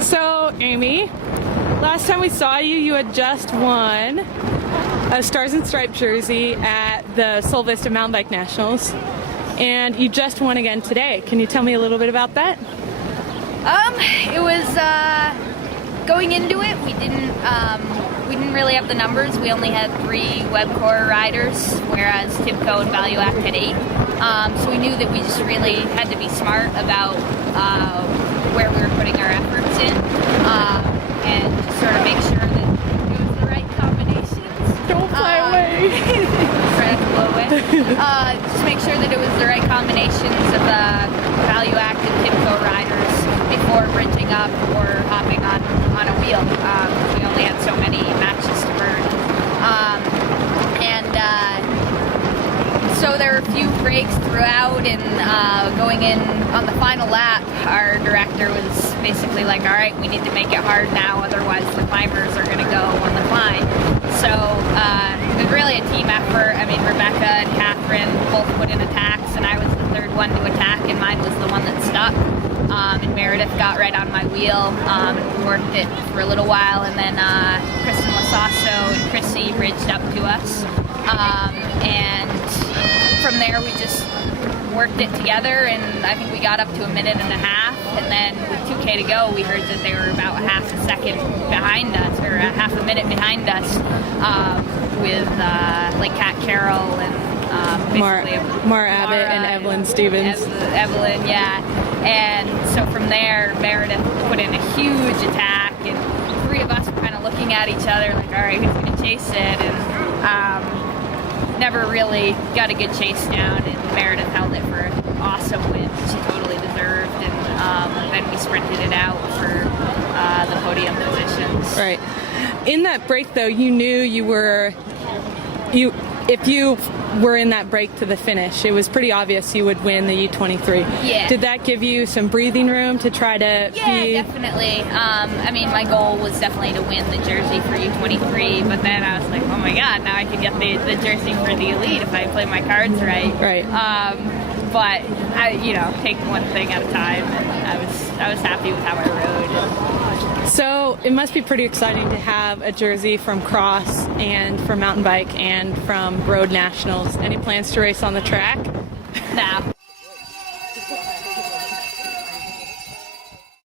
So, Amy, last time we saw you, you had just won a Stars and Stripes jersey at the Sol Vista Mountain Bike Nationals, and you just won again today. Can you tell me a little bit about that? It was going into it. We didn't really have the numbers. We only had 3 Webcore riders, whereas Tibco and Value Act had 8. So we knew that we just really had to be smart about where we were putting our efforts in, and just sort of make sure that it was the right combinations. Don't fly away. Right, blow away. Just make sure that it was the right combinations of Value Act and Tibco riders before bridging up or hopping on a wheel. We only had so many matches to burn. So there were a few breaks throughout, and going in on the final lap, our director was basically like, all right, we need to make it hard now, otherwise the climbers are going to go on the climb. So it was really a team effort. I mean, Rebecca and Catherine both put in attacks, and I was the third one to attack, and mine was the one that stuck. And Meredith got right on my wheel, and worked it for a little while, and then Kristen Lasasso and Chrissy bridged up to us. And from there we just worked it together, and I think we got up to a minute and a half, and then with 2K to go we heard that they were about half a second behind us, or a half a minute behind us, with like Kat Carroll and Mar Abbott and Evelyn Stevens. Evelyn, yeah. And so from there, Meredith put in a huge attack, and 3 of us were kind of looking at each other like, all right, who's going to chase it? And never really got a good chase down, and Meredith held it for an awesome win she totally deserved, and then we sprinted it out for the podium positions. Right. In that break, though, you knew if you were in that break to the finish, it was pretty obvious you would win the U23. Yeah. Did that give you some breathing room to try to definitely. I mean, my goal was definitely to win the jersey for U23, but then I was like, oh my god, now I could get the jersey for the elite if I play my cards right. Right. But I, take one thing at a time, and I was happy with how I rode. So it must be pretty exciting to have a jersey from cross and from mountain bike and from road nationals. Any plans to race on the track? No.